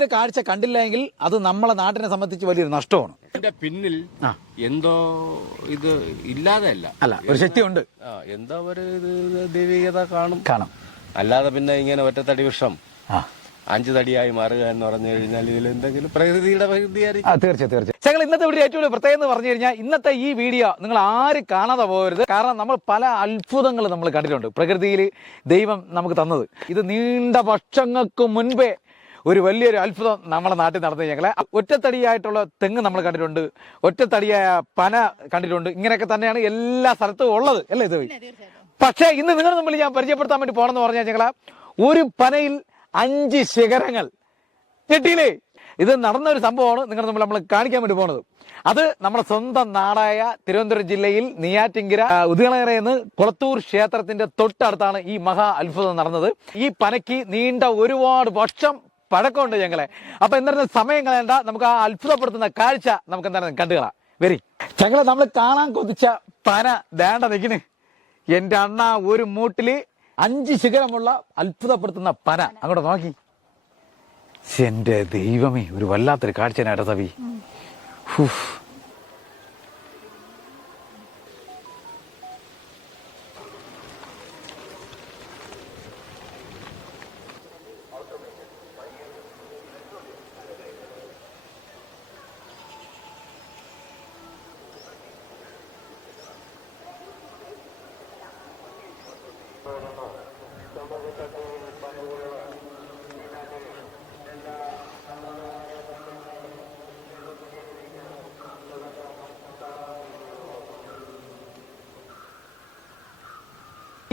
ഒരു കാഴ്ച കണ്ടില്ലെങ്കിൽ അത് നമ്മളെ നാട്ടിനെ സംബന്ധിച്ച് വലിയൊരു നഷ്ടമാണ്. ഇതിന്റെ പിന്നിൽ എന്തോ ഇത് ഇല്ലാതെ അല്ല ഒരു ശക്തിയുണ്ട്, എന്തോ ഒരു ദൈവികത കാണും. അല്ലാതെ പിന്നെ ഇങ്ങനെ ഒറ്റത്തടി വിഷം 5 തടിയായി മാറുക എന്ന് പറഞ്ഞു കഴിഞ്ഞാൽ ഇതിൽ എന്തെങ്കിലും പ്രകൃതിയുടെ തീർച്ചയായും. ഞങ്ങൾ ഇന്നത്തെ വീഡിയോ ഏറ്റവും പ്രത്യേകം എന്ന് പറഞ്ഞു കഴിഞ്ഞാൽ ഇന്നത്തെ ഈ വീഡിയോ നിങ്ങൾ ആരും കാണാതെ പോകരുത്. കാരണം നമ്മൾ പല അത്ഭുതങ്ങൾ നമ്മൾ കണ്ടിട്ടുണ്ട് പ്രകൃതിയിൽ ദൈവം നമുക്ക് തന്നത്. ഇത് നീണ്ട വർഷങ്ങൾക്ക് മുൻപേ ഒരു വലിയൊരു അത്ഭുതം നമ്മുടെ നാട്ടിൽ നടന്നു. ഞങ്ങളെ ഒറ്റത്തടിയായിട്ടുള്ള തെങ്ങ് നമ്മൾ കണ്ടിട്ടുണ്ട്, ഒറ്റത്തടിയായ പന കണ്ടിട്ടുണ്ട്. ഇങ്ങനെയൊക്കെ തന്നെയാണ് എല്ലാ സ്ഥലത്തും ഉള്ളത് അല്ലേ ഇത്. പക്ഷേ ഇന്ന് നിങ്ങളുടെ മുമ്പിൽ ഞാൻ പരിചയപ്പെടുത്താൻ വേണ്ടി പോകണമെന്ന് പറഞ്ഞാൽ ഞങ്ങളെ ഒരു പനയിൽ 5 ശിഖരങ്ങൾ. ഞെട്ടിയില്ലേ? ഇത് നടന്ന ഒരു സംഭവമാണ് നിങ്ങളുടെ മുമ്പിൽ നമ്മൾ കാണിക്കാൻ വേണ്ടി പോകുന്നത്. അത് നമ്മുടെ സ്വന്തം നാടായ തിരുവനന്തപുരം ജില്ലയിൽ നെയ്യാറ്റിൻകര ഉദികളേറെന്ന് കുളത്തൂർ ക്ഷേത്രത്തിന്റെ തൊട്ടടുത്താണ് ഈ മഹാ അത്ഭുതം നടന്നത്. ഈ പനയ്ക്ക് നീണ്ട ഒരുപാട് വർഷം പഴക്കമുണ്ട് ഞങ്ങളെ. അപ്പൊ എന്തായാലും സമയം കളയണ്ട, നമുക്ക് ആ അത്ഭുതപ്പെടുത്തുന്ന കാഴ്ച നമുക്ക് എന്തായാലും കണ്ടുകളാം. വരി ഞങ്ങളെ നമ്മൾ കാണാൻ കൊതിച്ച പന ദേണ്ട നിൽക്കണ്. എന്റെ അണ്ണ ഒരു മൂട്ടില് 5 ശിഖരമുള്ള അത്ഭുതപ്പെടുത്തുന്ന പന. അങ്ങോട്ട് നോക്കി. എന്റെ ദൈവമേ, ഒരു വല്ലാത്തൊരു കാഴ്ചനായിട്ട് സവി.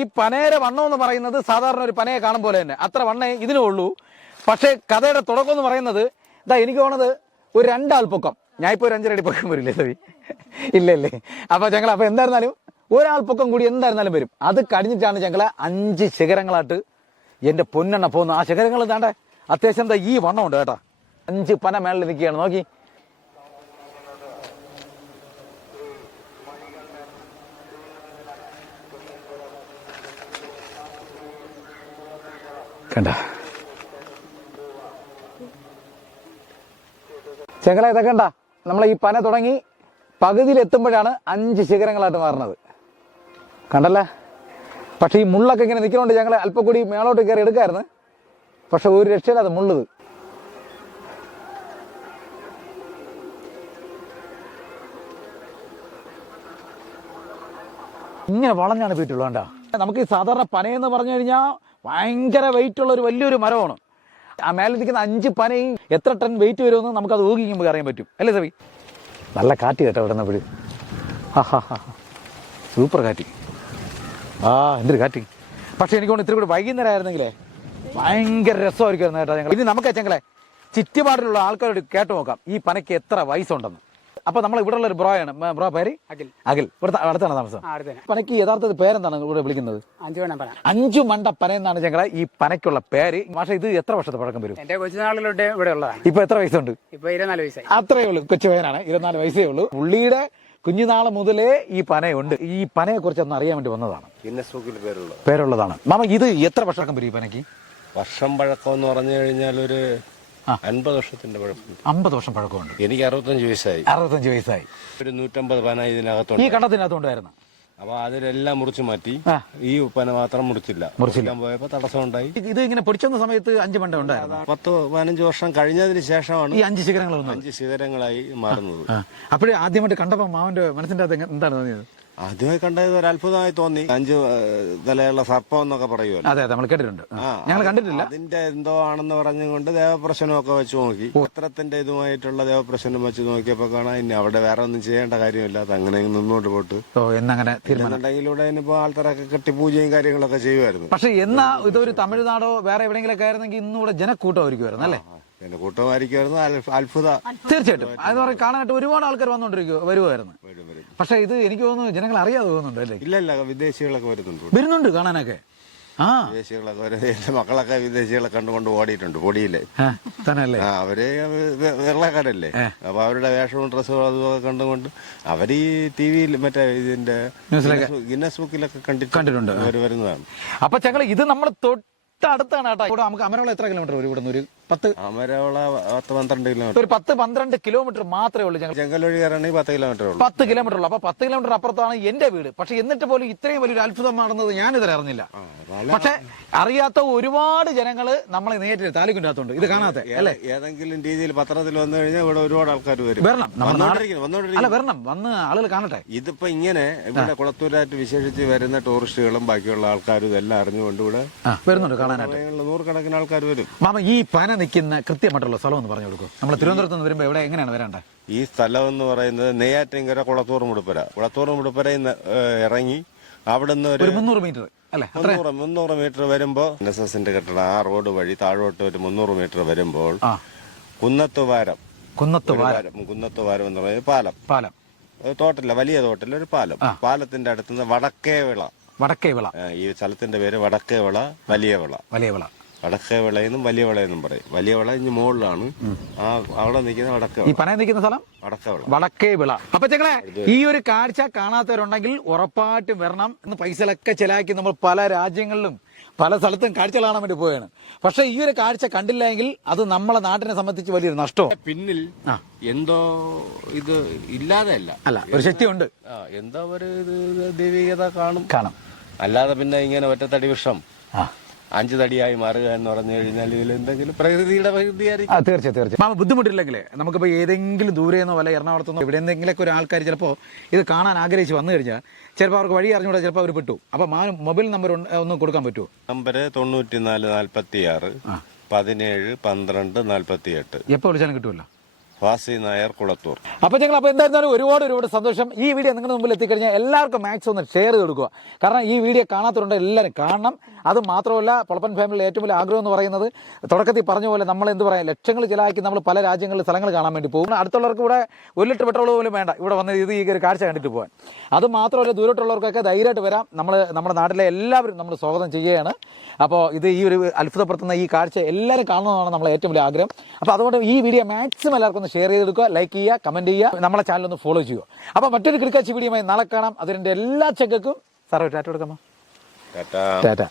ഈ പനയുടെ വണ്ണം എന്ന് പറയുന്നത് സാധാരണ ഒരു പനയെ കാണും പോലെ തന്നെ അത്ര വണ്ണേ ഇതിനേ ഉള്ളൂ. പക്ഷേ കഥയുടെ തുടക്കം എന്ന് പറയുന്നത് ഇതാ എനിക്ക് തോന്നുന്നത് ഒരു 2 ആൾ പൊക്കം. ഞാൻ ഇപ്പോൾ ഒരു 5 അടി പൊക്കം വരില്ലേ സവി? ഇല്ലല്ലേ? അപ്പൊ ഞങ്ങൾ അപ്പൊ എന്തായിരുന്നാലും ഒരാൾ പൊക്കം കൂടി എന്തായിരുന്നാലും വരും. അത് കഴിഞ്ഞിട്ടാണ് ഞങ്ങളെ 5 ശിഖരങ്ങളായിട്ട് എന്റെ പൊന്നെണ്ണ പോകുന്നു. ആ ശിഖരങ്ങൾ എന്താണ്ട് അത്യാവശ്യം എന്താ ഈ വണ്ണം ഉണ്ട് കേട്ടാ. 5 പന മേളിൽ നിൽക്കുകയാണ്. നോക്കി കണ്ട ചെങ്കല. ഇതൊക്കെ കണ്ട നമ്മളെ ഈ പന തുടങ്ങി പകുതിയിൽ എത്തുമ്പോഴാണ് 5 ശിഖരങ്ങളായിട്ട് മാറുന്നത്. കണ്ടല്ലേ? പക്ഷെ ഈ മുള്ളൊക്കെ ഇങ്ങനെ നിൽക്കുന്നതുകൊണ്ട് ഞങ്ങൾ അല്പം കൂടി മേളോട്ട് കയറി എടുക്കായിരുന്നു. പക്ഷെ ഒരു രക്ഷയില്ല, അത് മുള്ളത്. ഇങ്ങനെ വളഞ്ഞാണ് വീട്ടുള്ളത്. കണ്ടാ? നമുക്ക് ഈ സാധാരണ പനയെന്ന് പറഞ്ഞു കഴിഞ്ഞാൽ ഭയങ്കര വെയിറ്റ് ഉള്ള ഒരു വലിയൊരു മരമാണ്. ആ മേലെ നിൽക്കുന്ന 5 പനയും എത്ര ടൺ വെയിറ്റ് വരുമെന്ന് നമുക്കത് ഊഹിക്കുമ്പോൾ അറിയാൻ പറ്റും അല്ലേ സവി? നല്ല കാറ്റ് കേട്ടോ ഇവിടെ നിന്ന്. സൂപ്പർ കാറ്റ്. എന്തൊരു കാറ്റ്. പക്ഷെ എനിക്ക് തോന്നുന്നു ഇത്തിരി കൂടി വൈകുന്നേരം ആയിരുന്നെങ്കിലേ ഭയങ്കര രസമായിരിക്കും കേട്ടോ. ഞങ്ങൾ ഇനി നമുക്ക് ചെങ്ങളെ ചുറ്റുപാടിലുള്ള ആൾക്കാരോട് കേട്ടു നോക്കാം ഈ പനയ്ക്ക് എത്ര വയസ്സുണ്ടെന്ന്. അപ്പൊ നമ്മൾ ഇവിടെ ഉള്ള ഒരു ബ്രോയാണ്. ബ്രോ പേര് അഖിൽ. ഇവിടെ അടുത്താണ് താമസം. പനയ്ക്ക് യഥാർത്ഥത്തിൽ പേരെന്താണ് ഇവിടെ വിളിക്കുന്നത്? 5 മണ്ട പന എന്നാണ് ഞങ്ങളെ ഈ പനയ്ക്കുള്ള പേര്. പക്ഷേ ഇത് എത്ര വർഷത്തെ പഴക്കം വരും? എന്റെ കൊച്ചുനാളിലോട്ട് ഇവിടെ ഉള്ളതാണ്. ഇപ്പൊ എത്ര വയസ്സുണ്ട്? ഇപ്പൊ 24 വയസ്സായി. അത്രേ ഉള്ളൂ. കൊച്ചു പയ്യനാണ്. 24 വയസ്സേ ഉള്ളൂ. പുള്ളിയുടെ കുഞ്ഞുനാള് മുതലേ ഈ പനയുണ്ട്. ഈ പനയെ കുറിച്ച് ഒന്ന് അറിയാൻ വേണ്ടി വന്നതാണ്. പേരുള്ളതാണ്. മാമ ഇത് എത്ര വർഷം വരും ഈ പനയ്ക്ക്? വർഷം പഴക്കം എന്ന് പറഞ്ഞു കഴിഞ്ഞാൽ ഒരു 50 വർഷത്തിന്റെ പഴക്കം. 50 വർഷം പഴക്കമുണ്ട്. എനിക്ക് 65 വയസ്സായി. 65 വയസ്സായി. ഒരു 150 പന ഇതിനകത്തുണ്ട്. ഈ കണ്ടത്തിനകത്തുണ്ടായിരുന്നു. അപ്പൊ അതിലെല്ലാം മുറിച്ചു മാറ്റി. ഈ പന മാത്രം മുറിച്ചില്ല. പോയപ്പോ തടസ്സം ഉണ്ടായി. ഇത് ഇങ്ങനെ പൊടിച്ചെന്ന സമയത്ത് 5 മണ്ട ഉണ്ടായിരുന്നു. 10-15 വർഷം കഴിഞ്ഞതിന് ശേഷമാണ് ഈ 5 ശിഖരങ്ങൾ 5 ശിഖരങ്ങളായി മാറുന്നത്. അപ്പോഴേ ആദ്യമായിട്ട് കണ്ടപ്പോ മാവന്റെ മനസ്സിന്റെ അകത്ത് എന്താണ് തോന്നിയത്? ആദ്യമായി കണ്ടത് ഒരു അത്ഭുതമായി തോന്നി. 5 തലയുള്ള സർപ്പം എന്നൊക്കെ പറയുമല്ലോ. അതെ നമ്മൾ കേട്ടിട്ടുണ്ട്. ഞങ്ങൾ കണ്ടിട്ടില്ല. അതിന്റെ എന്തോ ആണെന്ന് പറഞ്ഞുകൊണ്ട് ദേവപ്രശ്നമൊക്കെ വെച്ച് നോക്കി. പത്രത്തിന്റെ ഇതുമായിട്ടുള്ള ദേവപ്രശ്നം വെച്ച് നോക്കിയപ്പോ കാണാൻ ഇനി അവിടെ വേറെ ഒന്നും ചെയ്യേണ്ട കാര്യമില്ല, അങ്ങനെ മുന്നോട്ട് പോട്ട് എന്നങ്ങനെ തീരുമാനമുണ്ടെങ്കിലൂടെ ഇനിയിപ്പോ ആൾക്കാരൊക്കെ കെട്ടി പൂജയും കാര്യങ്ങളൊക്കെ ചെയ്യുമായിരുന്നു. പക്ഷെ എന്നാ ഇതൊരു തമിഴ്നാടോ വേറെ എവിടെയെങ്കിലൊക്കെ ആയിരുന്നെങ്കിൽ ഇന്നുകൂടെ ജനക്കൂട്ടമായിരിക്കുമായിരുന്നു അല്ലേ? പിന്നെ കൂട്ടമായിരിക്കുമായിരുന്നു. അത്ഭുത തീർച്ചയായിട്ടും. അത് പറഞ്ഞ കാണാനായിട്ട് ഒരുപാട് ആൾക്കാർ വരുമായിരുന്നു. പക്ഷെ ഇത് എനിക്ക് തോന്നുന്നു ജനങ്ങൾ അറിയാതെ പോകുന്നുണ്ട് അല്ലേ? ഇല്ല, വിദേശികളൊക്കെ വരുന്നുണ്ട് കാണാനൊക്കെ. വിദേശികളൊക്കെ മക്കളൊക്കെ വിദേശികളെ കണ്ടുകൊണ്ട് ഓടിയിട്ടുണ്ട് പൊടിയില് തന്നെ. അവര് വെള്ളക്കാരല്ലേ, അപ്പൊ അവരുടെ വേഷവും ഡ്രസ്സും അതുമൊക്കെ കണ്ടുകൊണ്ട് അവര് ഈ ടിവിയിൽ മറ്റേ ഇതിന്റെ ഗിന്നസ് ബുക്കിലൊക്കെ കണ്ടിട്ടുണ്ട് അവര് വരുന്നതാണ്. അപ്പൊ ഞങ്ങൾ ഇത് നമ്മൾ തൊട്ടടുത്താണ് കേട്ടോ. നമുക്ക് അമരവളം എത്ര കിലോമീറ്റർ വരും ഇവിടെ നിന്ന്? ഒരു അമരവള 10-12 കിലോമീറ്റർ. ഒരു 10-12 കിലോമീറ്റർ മാത്രമേ ഉള്ളൂ ഞങ്ങൾ. ചെങ്കൽ വഴി കയറണമെങ്കിൽ 10 കിലോമീറ്റർ ഉള്ളൂ. 10 കിലോമീറ്റർ ഉള്ളൂ. അപ്പൊ 10 കിലോമീറ്റർ അപ്പുറത്താണ് എന്റെ വീട്. പക്ഷെ എന്നിട്ട് പോലും ഇത്രയും വലിയൊരു അത്ഭുതമാണെന്നത് ഞാനിതുവരെ അറിഞ്ഞില്ല. പക്ഷെ അറിയാത്ത ഒരുപാട് ജനങ്ങള് നമ്മളെ നേരിട്ട് താലിക്കുണ്ടാത്തുണ്ട് ഇത് കാണാത്ത അല്ലേ. ഏതെങ്കിലും രീതിയിൽ പത്രത്തിൽ വന്നു കഴിഞ്ഞാൽ ഇവിടെ ഒരുപാട് ആൾക്കാർ വരും. വരണം അല്ല വരണം വന്ന് ആളുകൾ കാണട്ടെ. ഇതിപ്പോ ഇങ്ങനെ ഇവിടെ കുളത്തൂരായിട്ട് വിശേഷിച്ച് വരുന്ന ടൂറിസ്റ്റുകളും ബാക്കിയുള്ള ആൾക്കാരും ഇതെല്ലാം അറിഞ്ഞുകൊണ്ട് ഇവിടെ വരുന്നുണ്ട് കാണാനായിട്ട്. നൂറുകണക്കിന് ആൾക്കാർ വരും. മാമ ഈ പന നിൽക്കുന്ന കൃത്യമായിട്ടുള്ള സ്ഥലം ഒന്ന് പറഞ്ഞു കൊടുക്കും. നമ്മൾ തിരുവനന്തപുരത്ത് നിന്ന് വരുമ്പോ എവിടെ എങ്ങനെയാണ് വരേണ്ടത്? ഈ സ്ഥലം എന്ന് പറയുന്നത് നെയ്യാറ്റിൻകര കുളത്തൂർ മുടുപ്പുരയിൽ ഇറങ്ങി അവിടുന്ന് ഒരു 300 മീറ്റർ അല്ലെ, 300 മീറ്റർ വരുമ്പോ NSSന്റെ കെട്ടിടം ആ റോഡ് വഴി താഴോട്ട് ഒരു 300 മീറ്റർ വരുമ്പോൾ കുന്നത്തുവാരം എന്ന് പറയുന്നത് പാലം തോട്ടില്ല, വലിയ തോട്ടില്ല, ഒരു പാലത്തിന്റെ അടുത്തുനിന്ന് വടക്കേവിള. ഈ സ്ഥലത്തിന്റെ പേര് വടക്കേവിള, വലിയ വിള. വടക്കേവിളയെന്നും വലിയ വിളയെന്നും പറയും. വലിയ വിള ഇനി മുകളിലാണ്. അവിടെ നിൽക്കുന്ന വടക്കേവിള. ഈ പന നിൽക്കുന്ന സ്ഥലം വടക്കേവിള. അപ്പൊ ഞങ്ങളെ ഈ ഒരു കാഴ്ച കാണാത്തവരുണ്ടെങ്കിൽ ഉറപ്പായിട്ടും വരണം. ഇന്ന് പൈസകളൊക്കെ ചെലവാക്കി നമ്മൾ പല രാജ്യങ്ങളിലും പല സ്ഥലത്തും കാഴ്ചകൾ കാണാൻ വേണ്ടി പോവുകയാണ്. പക്ഷെ ഈ ഒരു കാഴ്ച കണ്ടില്ല എങ്കിൽ അത് നമ്മളെ നാട്ടിനെ സംബന്ധിച്ച് വലിയൊരു നഷ്ടവും. പിന്നിൽ എന്തോ ഇത് ഇല്ലാതെ അല്ല, ഒരു ശക്തിയുണ്ട്. എന്തോ ഒരു ദൈവികത കാണും. അല്ലാതെ പിന്നെ ഇങ്ങനെ ഒറ്റത്തടി വിഷം 5 തടിയായി മാറുക എന്ന് പറഞ്ഞു കഴിഞ്ഞാൽ ഇതിൽ എന്തെങ്കിലും പ്രകൃതിയായിരിക്കും. തീർച്ചയായും മാമ ബുദ്ധിമുട്ടില്ലെങ്കിലേ നമുക്കിപ്പോൾ ഏതെങ്കിലും ദൂരെന്നോ വല്ല എറണാകുളത്തുനിന്നോ ഇവിടെ എന്തെങ്കിലുമൊക്കെ ഒരു ആൾക്കാർ ചിലപ്പോൾ ഇത് കാണാൻ ആഗ്രഹിച്ച് വന്നു കഴിഞ്ഞാൽ ചിലപ്പോൾ അവർക്ക് വഴി അറിഞ്ഞുകൂടെ, ചിലപ്പോൾ അവർ പെട്ടു. അപ്പൊ മൊബൈൽ നമ്പർ ഒന്നും കൊടുക്കാൻ പറ്റുമോ? നമ്പർ 94 46 17 12 48. എപ്പോൾ വിളിച്ചാലും കിട്ടുമല്ലോ. ഫാസി നായർ, കുളത്തൂർ. അപ്പോൾ ഞങ്ങൾ എന്തായിരുന്നാലും ഒരുപാട് സന്തോഷം. ഈ വീഡിയോ നിങ്ങളുടെ മുമ്പിൽ എത്തിക്കഴിഞ്ഞാൽ എല്ലാവർക്കും മാക്സിമം ഒന്ന് ഷെയർ കൊടുക്കുക. കാരണം ഈ വീഡിയോ കാണാത്തവരുണ്ട് എല്ലാവരും കാണണം. അത് മാത്രമല്ല പൊളപ്പൻ ഫാമിലിയുടെ ഏറ്റവും വലിയ ആഗ്രഹം എന്ന് പറയുന്നത് തുടക്കത്തിൽ പറഞ്ഞ പോലെ നമ്മൾ എന്ത് പറയാം, ലക്ഷങ്ങൾ ചിലവാക്കി നമ്മൾ പല രാജ്യങ്ങളിൽ സ്ഥലങ്ങൾ കാണാൻ വേണ്ടി പോകും. അടുത്തുള്ളവർക്ക് ഇവിടെ 1 ലിറ്റർ പെട്രോൾ പോലും വേണ്ട ഇവിടെ വന്ന് ഈ ഒരു കാഴ്ച കണ്ടിട്ട് പോകാൻ. അത് മാത്രമല്ല ദൂരോട്ടുള്ളവർക്കൊക്കെ ധൈര്യമായിട്ട് വരാം. നമ്മുടെ നാട്ടിലെ എല്ലാവരും നമ്മൾ സ്വാഗതം ചെയ്യുകയാണ്. അപ്പോൾ ഈ ഒരു അത്ഭുതപ്പെടുത്തുന്ന ഈ കാഴ്ച എല്ലാവരും കാണണമെന്നാണ് നമ്മളെ ഏറ്റവും വലിയ ആഗ്രഹം. അപ്പോൾ അതുകൊണ്ട് ഈ വീഡിയോ മാക്സിമം എല്ലാവർക്കും ഷെയർ ചെയ്തെടുക്കുക, ലൈക്ക് ചെയ്യുക, കമന്റ് ചെയ്യുക, നമ്മളെ ചാനൽ ഒന്ന് ഫോളോ ചെയ്യുക. അപ്പോൾ മറ്റൊരു കിടക്കാച്ചി വീഡിയോയുമായി നാളെ കാണാം. അതിൻ്റെ എല്ലാ ചെക്കും സാറേ ടാറ്റ കൊടുക്കാമോ? ടാറ്റ.